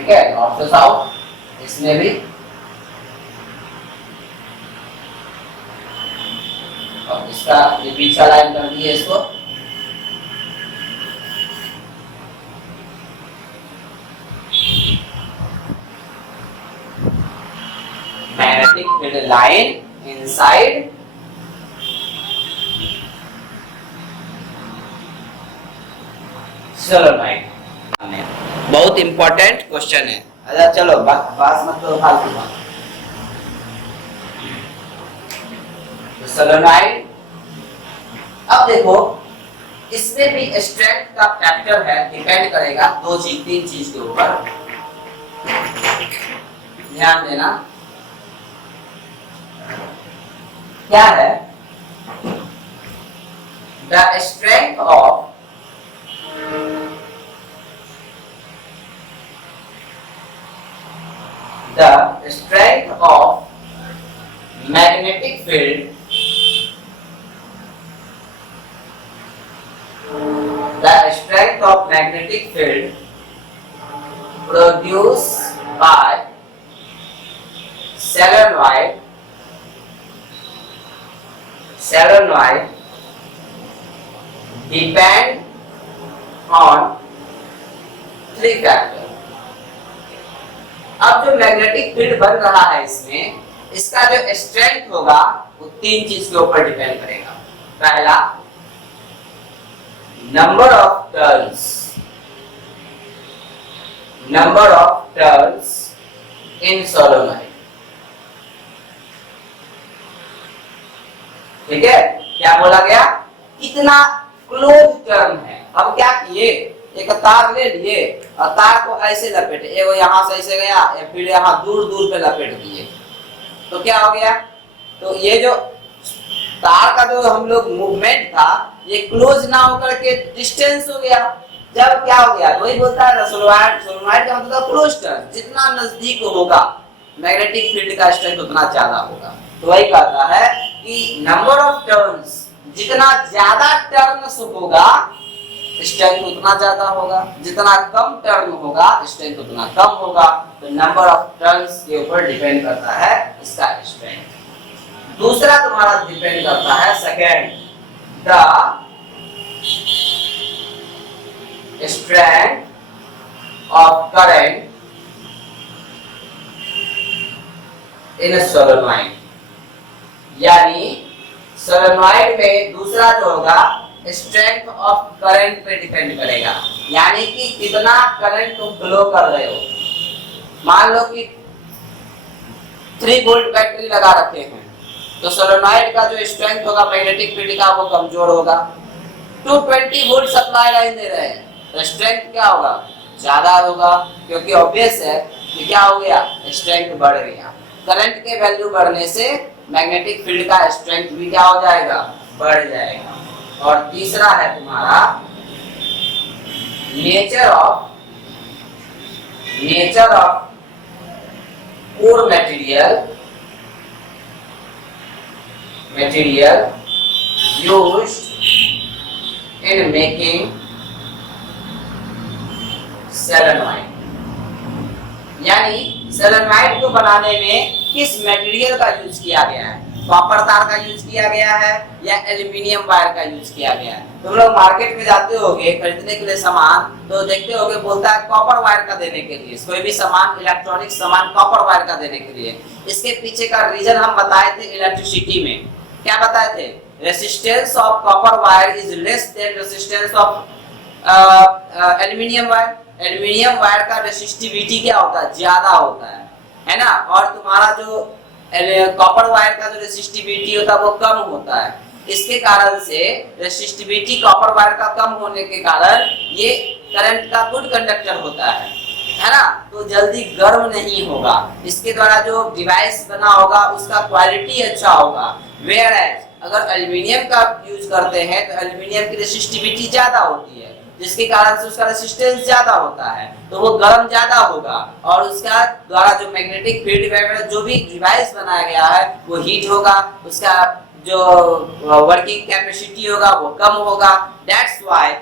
ठीक है, नॉर्थ से साउथ इसमें भी, और इसका ये पीछा लाइन कर दिए इसको, magnetic field line inside solenoid. बहुत इंपॉर्टेंट क्वेश्चन है। अच्छा चलो बात मत करो फालतू बात। सोलेनॉइड, अब देखो इसमें भी स्ट्रेंथ का फैक्टर है, डिपेंड करेगा दो चीज तीन चीज के ऊपर, ध्यान देना। क्या है? The strength of magnetic field, the strength of magnetic field produced by solenoid depend on three factors। अब जो मैग्नेटिक फील्ड बन रहा है इसमें, इसका जो स्ट्रेंथ होगा वो तीन चीज के ऊपर डिपेंड करेगा। पहला, number of turns in solenoid. ठीक है, क्या बोला गया? कितना क्लोज टर्न है। हम क्या किए, एक तार ले लिए और तार को ऐसे लपेटे, एगो यहाँ से ऐसे गया, फिर यहाँ दूर दूर पे लपेट दिए, तो क्या हो गया? तो ये जो तार का जो हम लोग मूवमेंट था, ये क्लोज ना होकर के डिस्टेंस हो गया। जब क्या हो गया, वही बोलता है सोलेनॉइड का मतलब क्लोज टर्न, जितना नजदीक होगा मैग्नेटिक फील्ड का स्ट्रेंथ उतना ज्यादा होगा। तो वही कहता है कि नंबर ऑफ टर्न्स, जितना ज्यादा टर्न्स होगा स्ट्रेंथ उतना ज्यादा होगा, जितना कम टर्न होगा स्ट्रेंथ उतना कम होगा। तो नंबर ऑफ टर्न्स के ऊपर डिपेंड करता है इसका स्ट्रेंथ। दूसरा तुम्हारा डिपेंड करता है second, the strength of current in solenoid. यानी सोलेनॉइड में दूसरा जो होगा स्ट्रेंथ ऑफ करंट पे डिपेंड करेगा, यानी कि कितना करंट तुम फ्लो कर रहे हो। मान लो कि 3 वोल्ट बैटरी लगा रखे हैं, तो सोलेनॉइड का जो स्ट्रेंथ होगा मैग्नेटिक फील्ड का वो कमजोर होगा। 220 वोल्ट सप्लाई लाइन दे रहे हैं, तो स्ट्रेंथ क्या होगा? ज्यादा होगा, क्योंकि ऑब्वियस है कि क्या हो गया, स्ट्रेंथ बढ़ गया। करंट के वैल्यू बढ़ने से मैग्नेटिक फील्ड का स्ट्रेंथ भी क्या हो जाएगा? बढ़ जाएगा। और तीसरा है तुम्हारा nature of core material used in making solenoid. यानी सोलेनॉइड को बनाने में किस मटेरियल का यूज किया गया है? कॉपर तार का यूज किया गया है या एल्यूमिनियम वायर का यूज किया गया है? तुम लोग मार्केट में जाते होगे खरीदने के लिए सामान, तो देखते होगे बोलता है कॉपर वायर का देने के लिए। कोई भी सामान, इलेक्ट्रॉनिक सामान कॉपर वायर का देने के लिए। इसके पीछे का रीजन हम बताए थे इलेक्ट्रिसिटी में। क्या बताए थे? Resistance of copper wire is less than resistance of aluminium wire. Aluminium wire का रेसिस्टिविटी क्या होता है? ज्यादा होता है ना। और तुम्हारा जो कॉपर वायर का जो रेसिस्टिविटी होता है वो कम होता है। इसके कारण से रेसिस्टिविटी कॉपर वायर का कम होने के कारण ये करंट का गुड कंडक्टर होता है ना, तो जल्दी गर्म नहीं होगा। इसके द्वारा जो डिवाइस बना होगा उसका क्वालिटी अच्छा होगा। वेयर एज अगर एल्यूमिनियम का यूज करते हैं तो एल्यूमिनियम की रेसिस्टिविटी ज्यादा होती है, जिसके कारण से उसका रेसिस्टेंस ज्यादा होता है, तो वो गर्म ज्यादा होगा और उसका द्वारा जो मैग्नेटिक फील्ड वगैरह जो भी डिवाइस बनाया गया है वो हीट होगा, उसका जो वर्किंग कैपेसिटी होगा वो कम होगा। दैट्स व्हाई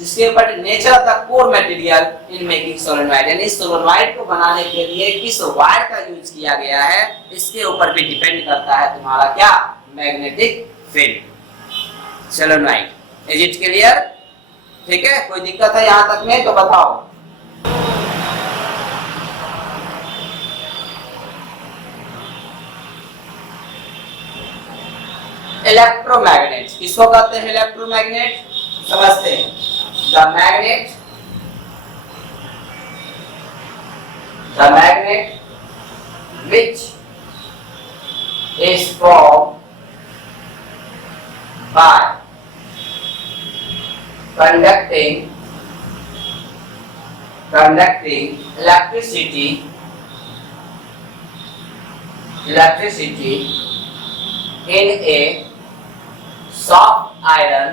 जिसके ऊपर nature of the core material in making solenoid, यानी सोलेनॉइड को बनाने के लिए किस वायर का यूज किया गया है इसके ऊपर भी डिपेंड करता है तुम्हारा क्या, magnetic field solenoid. Is it clear? ठीक है, कोई दिक्कत है यहां तक में तो बताओ। इलेक्ट्रोमैग्नेट किसको कहते हैं? इलेक्ट्रोमैग्नेट समझते हैं। The magnet which is formed by conducting electricity in a soft iron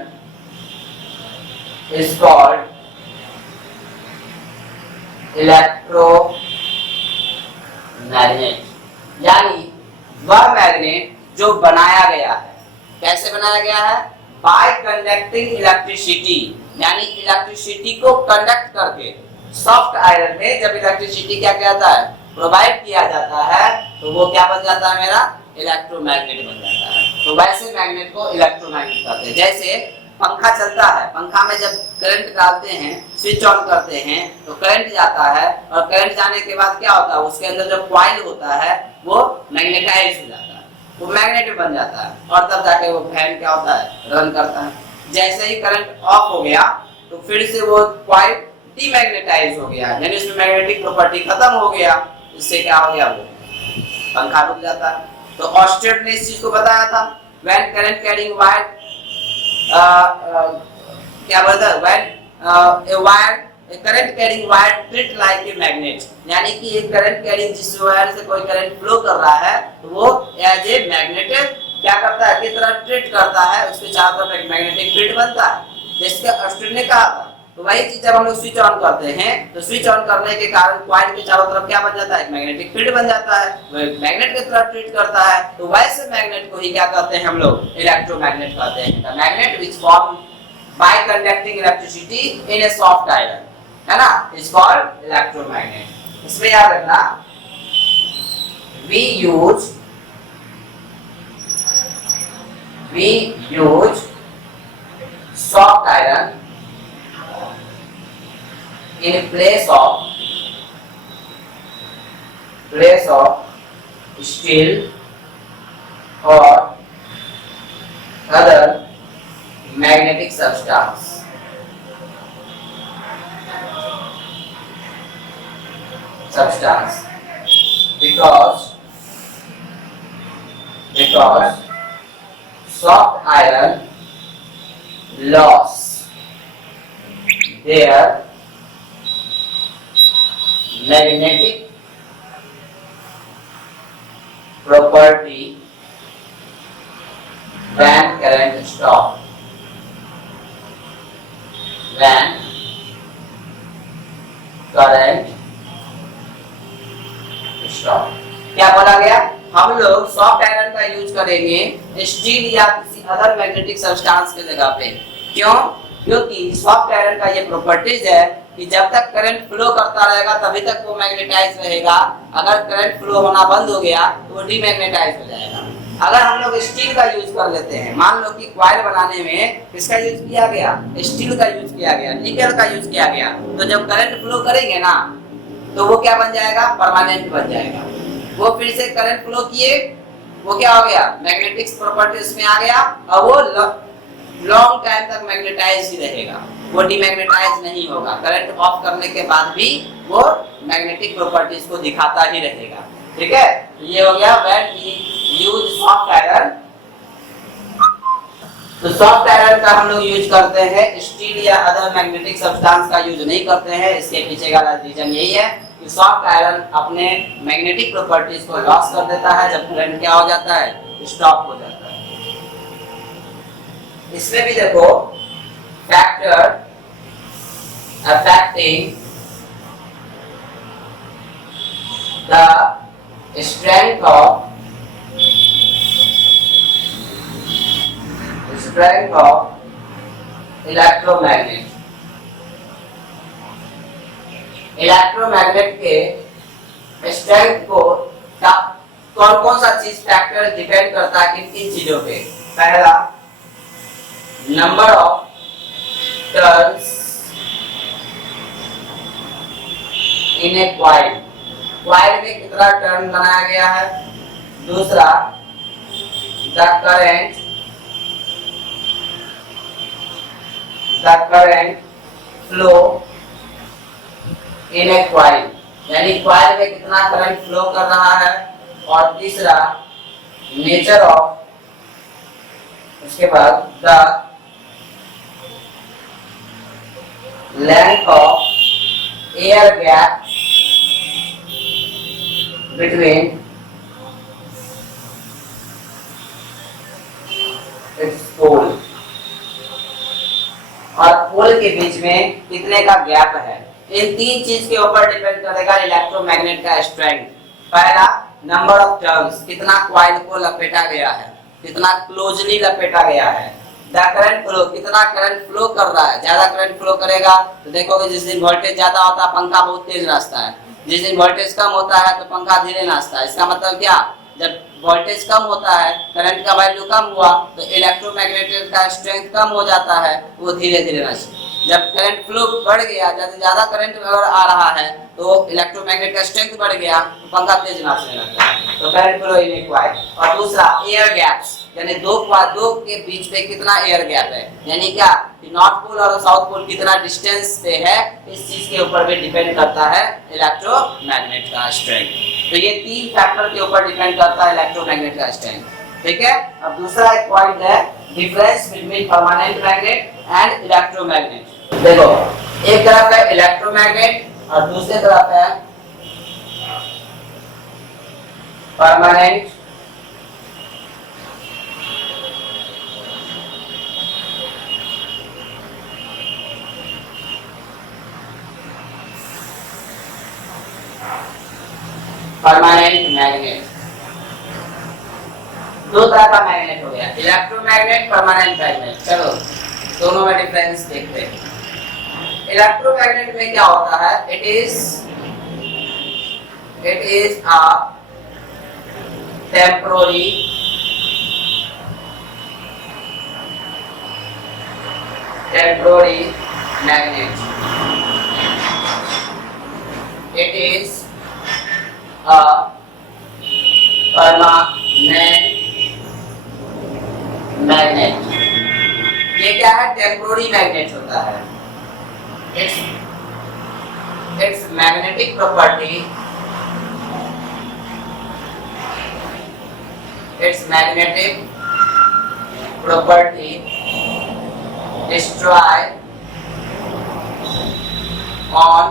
is called electromagnet, यानी वह मैग्नेट जो बनाया गया है, कैसे बनाया गया है? बाय कंडक्टिंग इलेक्ट्रिसिटी, यानी इलेक्ट्रिसिटी को कंडक्ट करके सॉफ्ट आयरन में जब इलेक्ट्रिसिटी क्या कहता है, प्रोवाइड किया जाता है, तो वो क्या बन जाता है मेरा, इलेक्ट्रोमैग्नेट बन जाता है। तो वैसे मैग्नेट को इलेक्ट्रोमैग्नेट कहते हैं। जैसे पंखा चलता है, पंखा में जब करंट डालते हैं, स्विच ऑन करते हैं तो करंट जाता है, और करंट जाने के बाद क्या होता है, उसके अंदर जो कॉइल होता है वो मैग्नेटाइज हो जाता है, वो मैग्नेट बन जाता है, और तब जाके वो फैन क्या होता है, रन करता है। जैसे ही करंट ऑफ हो गया तो फिर से वो कॉइल डीमैग्नेटाइज हो गया, यानी उसमें मैग्नेटिक प्रॉपर्टी खत्म हो गया, इससे क्या हो गया, वो पंखा रुक जाता है। तो ऑस्टेड ने इस चीज को बताया था, व्हेन करंट कैरिंग वायर क्या बोलता है, when current carrying wire treat like a magnet, यानी कि एक करंट कैरिंग जिस वायर से कोई करंट फ्लो कर रहा है तो वो एज ए मैग्नेट क्या करता है, किस तरह ट्रीट करता है, उसके चारों तरफ एक मैग्नेटिक फील्ड बनता है, जैसे ऑस्टेड ने कहा था। तो वही चीज जब हम लोग स्विच ऑन करते हैं तो स्विच ऑन करने के कारण कॉइल के चारों तरफ क्या बन जाता है, मैग्नेटिक फील्ड बन जाता है, वो मैग्नेट की तरह ट्रीट करता है। तो वैसे मैग्नेट को ही क्या कहते हैं हम लोग, इलेक्ट्रोमैग्नेट कहते हैं। The magnet which form by conducting electricity in A soft iron, है ना, इज कॉल्ड इलेक्ट्रोमैग्नेट। इसमें याद रखना, we use soft iron in place of steel or other magnetic substance, because soft iron lost their magnetic property when current stop. क्या बोला गया, हम लोग सॉफ्ट आयरन का यूज करेंगे स्टील या किसी अदर मैग्नेटिक सब्सटेंस के जगह पे। क्यों? क्योंकि सॉफ्ट आयरन का ये प्रॉपर्टीज है कि जब तक करंट फ्लो करता रहेगा तभी तक वो मैग्नेटाइज रहेगा, अगर करंट फ्लो होना बंद हो गया तो वो डीमैग्नेटाइज हो जाएगा। अगर हम लोग स्टील का यूज कर लेते हैं, मान लो कि कॉइल बनाने में किसका यूज किया गया, स्टील का यूज किया गया, निकल का यूज किया गया, तो जब करंट फ्लो करेंगे ना तो वो क्या बन जाएगा, परमानेंट बन जाएगा। वो फिर से करंट फ्लो किए, वो क्या हो गया, मैग्नेटिक प्रॉपर्टी उसमें आ गया, और वो लॉन्ग टाइम तक मैग्नेटाइज ही रहेगा, वो डीमैग्नेटाइज नहीं होगा। करंट ऑफ करने के बाद भी वो मैग्नेटिक प्रॉपर्टीज को दिखाता ही रहेगा। ठीक है, ये हो गया when we use soft iron. तो सॉफ्ट आयरन का हम लोग यूज करते हैं, स्टील या अदर मैग्नेटिक सब्सटेंस का यूज नहीं करते हैं। इसके पीछे का रीजन यही है कि सॉफ्ट आयरन अपने मैग्नेटिक प्रॉपर्टीज को लॉस कर देता है जब करंट क्या हो जाता है, स्टॉप हो जाता है। इसमें भी देखो factor affecting the strength of electromagnet electromagnet के स्ट्रेंथ को कौन कौन सा चीज फैक्टर डिपेंड करता है किन किन चीजों पे? पहला, number of turns in A coil, coil में कितना टर्न बनाया गया है। दूसरा, the current flow in A coil, यानी कॉइल में कितना करंट फ्लो कर रहा है। और तीसरा, नेचर ऑफ, उसके बाद the length of air gap between its pole, और पोल के बीच में कितने का गैप है। इन तीन चीज के ऊपर डिपेंड करेगा इलेक्ट्रोमैग्नेट का स्ट्रेंथ। पहला, नंबर ऑफ टर्न्स, कितना कॉइल को लपेटा गया है, कितना क्लोजली लपेटा गया है। द करंट फ्लो, कितना करंट फ्लो कर रहा है। ज्यादा करंट फ्लो करेगा तो देखोगे जिस दिन वोल्टेज ज्यादा होता है पंखा बहुत तेज नाचता है, जिस दिन वोल्टेज कम होता है तो पंखा धीरे नाचता है। इसका मतलब क्या, जब वोल्टेज कम होता है, करंट का वैल्यू कम हुआ तो इलेक्ट्रोमैग्नेट का स्ट्रेंथ कम हो जाता है, वो धीरे धीरे नाचता है। जब करंट फ्लो बढ़ गया, जैसे ज्यादा करंट अगर आ रहा है तो इलेक्ट्रोमैग्नेट का स्ट्रेंथ बढ़ गया तो पंखा तेज नाचने लगता है। तो current flow in A coil. और दूसरा, एयर गैप्स, यानी दो के बीच में कितना एयर गैप है, यानी क्या कि नॉर्थ पोल और साउथ पोल कितना डिस्टेंस पे है, इस चीज के ऊपर भी डिपेंड करता है इलेक्ट्रोमैग्नेट का स्ट्रेंथ। तो ये तीन फैक्टर के ऊपर डिपेंड करता है इलेक्ट्रोमैग्नेट का स्ट्रेंथ। ठीक है। अब दूसरा एक पॉइंट है, difference between permanent magnet and electromagnet. देखो, एक तरफ है इलेक्ट्रोमैग्नेट और दूसरी तरफ है परमानेंट मैग्नेट। दो तरह का मैग्नेट हो गया, इलेक्ट्रोमैग्नेट, परमानेंट मैग्नेट। चलो दोनों में डिफरेंस देखते हैं। इलेक्ट्रोमैग्नेट में क्या होता है, it is a temporary magnet. It is a permanent magnet। ये क्या है, टेम्पोररी मैग्नेट होता है। its magnetic property destroy on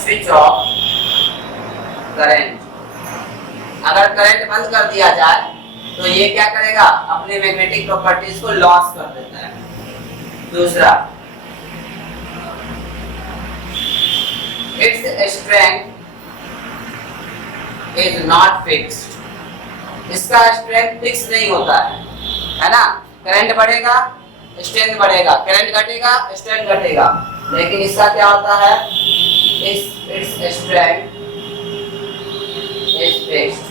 switch off current. अगर करंट बंद कर दिया जाए तो ये क्या करेगा, अपने मैग्नेटिक प्रॉपर्टीज को लॉस कर देता है। दूसरा, its strength is not fixed. इसका स्ट्रेंथ फिक्स नहीं होता है ना। करंट बढ़ेगा स्ट्रेंथ बढ़ेगा, करंट घटेगा स्ट्रेंथ घटेगा, लेकिन इसका क्या होता है, इट्स स्ट्रेंथ इज फिक्स्ड।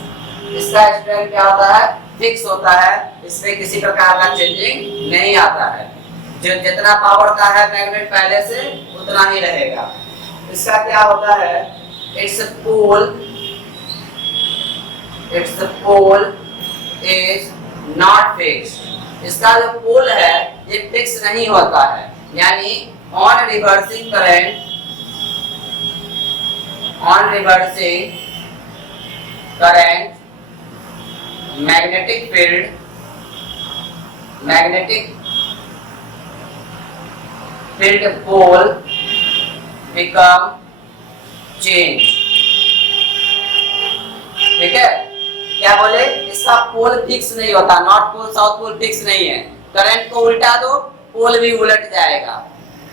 इसका स्ट्रेंथ क्या होता है, फिक्स होता है, इसमें किसी प्रकार का चेंजिंग नहीं आता है। जो जितना पावर का है मैग्नेट पहले से उतना ही रहेगा। इसका क्या होता है, it's pole is not fixed. इसका जो पोल है ये फिक्स नहीं होता है, यानी on reversing current magnetic field pole become change। ठीक है, क्या बोले, इसका पोल फिक्स नहीं होता, north pole south pole fix नहीं है। करंट को उल्टा दो पोल भी उलट जाएगा,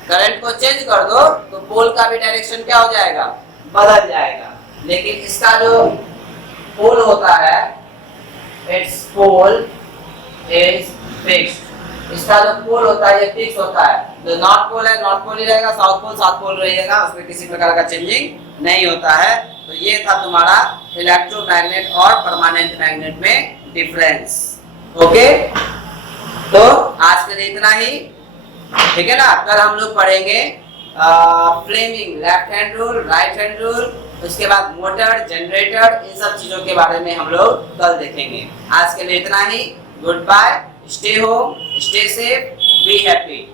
करंट को चेंज कर दो तो पोल का भी डायरेक्शन क्या हो जाएगा, बदल जाएगा। लेकिन इसका जो पोल होता है, its pole is fixed। इसका जो पोल होता है ये फिक्स होता है, जो नॉर्थ पोल है नॉर्थ पोल ही रहेगा, साउथ पोल रहेगा, उसमें किसी प्रकार का चेंजिंग नहीं होता है। तो ये था तुम्हारा इलेक्ट्रोमैग्नेट और परमानेंट मैग्नेट में डिफरेंस। ओके, तो आज के लिए इतना ही, ठीक है ना। कल हम लोग पढ़ेंगे Fleming left hand rule, right hand rule, उसके बाद मोटर, जनरेटर, इन सब चीजों के बारे में हम लोग कल देखेंगे। आज के लिए इतना ही। Good bye, stay home, stay safe, be happy.